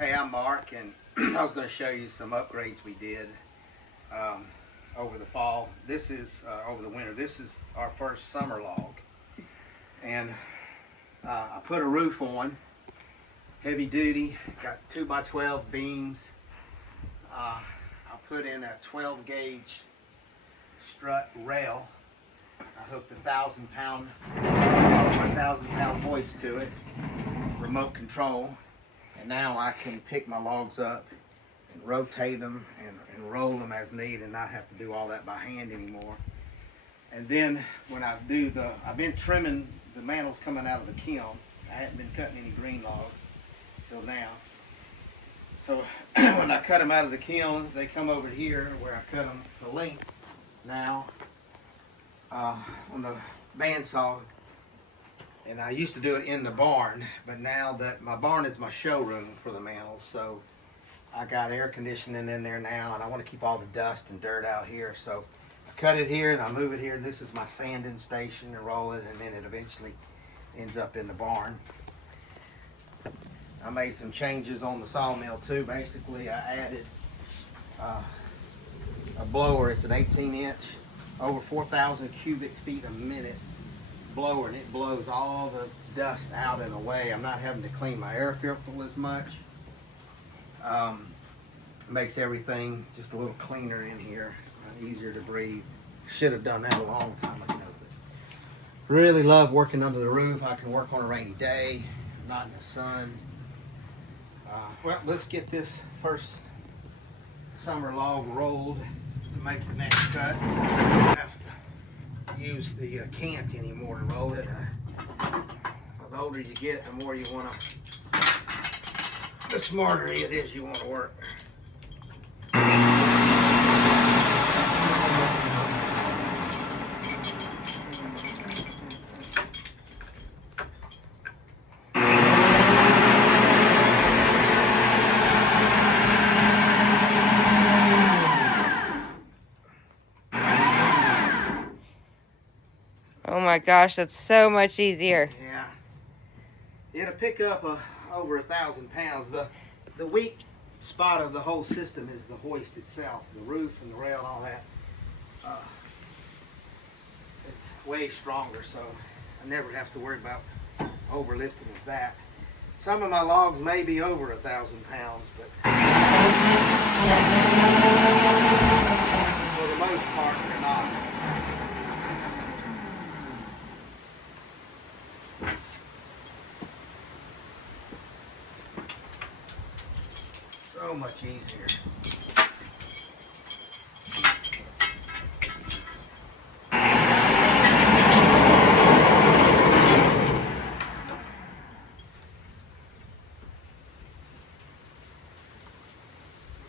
Hey, I'm Mark, and I was going to show you some upgrades we did over the fall. This is over the winter. This is our first summer log, and I put a roof on, heavy duty. Got 2x12 beams. I put in a 12 gauge strut rail. I hooked a 1,000-pound hoist to it, remote control. And now I can pick my logs up and rotate them and roll them as needed and not have to do all that by hand anymore. And then when I do I've been trimming the mantles coming out of the kiln. I hadn't been cutting any green logs till now. So when I cut them out of the kiln, they come over here where I cut them to length now on the bandsaw. And I used to do it in the barn, but now that my barn is my showroom for the mantles, so I got air conditioning in there now, and I want to keep all the dust and dirt out here. So I cut it here and I move it here. This is my sanding station and roll it, and then it eventually ends up in the barn. I made some changes on the sawmill too. Basically, I added a blower. It's an 18-inch, over 4,000 cubic feet a minute blower, and it blows all the dust out and away. I'm not having to clean my air filter as much. Makes everything just a little cleaner in here, easier to breathe. Should have done that a long time ago. But really love working under the roof. I can work on a rainy day, not in the sun. Well, let's get this first summer log rolled to make the next cut. Use the cant anymore to roll it. The older you get, the more you want to, the smarter it is you want to work. Oh my gosh, that's so much easier. Yeah. It'll pick up over 1,000 pounds. The weak spot of the whole system is the hoist itself, the roof and the rail and all that. It's way stronger, so I never have to worry about overlifting as that. Some of my logs may be over 1,000 pounds, but for the most part, they're not. So much easier.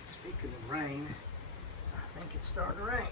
Speaking of rain, I think it's starting to rain.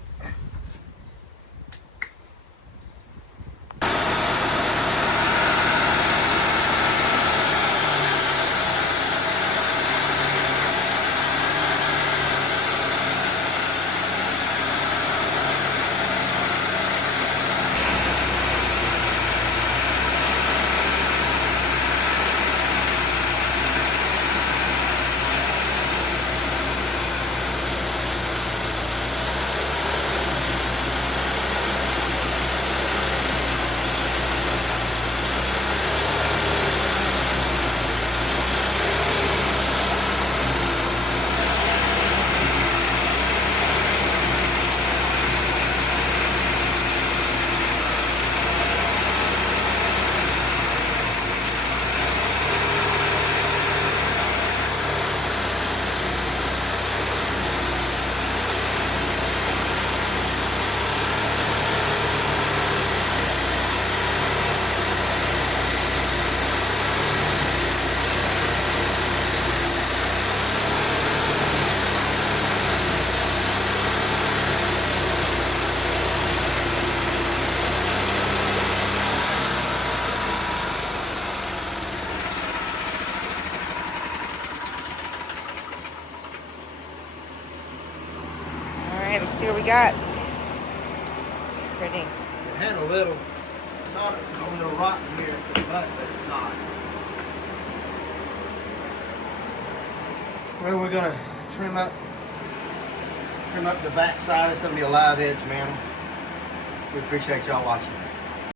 Let's see what we got. It's pretty. It had a little, I thought it was a little rotten here at the butt, but it's not. Well, we're gonna trim up the back side. It's gonna be a live edge mantle. We appreciate y'all watching.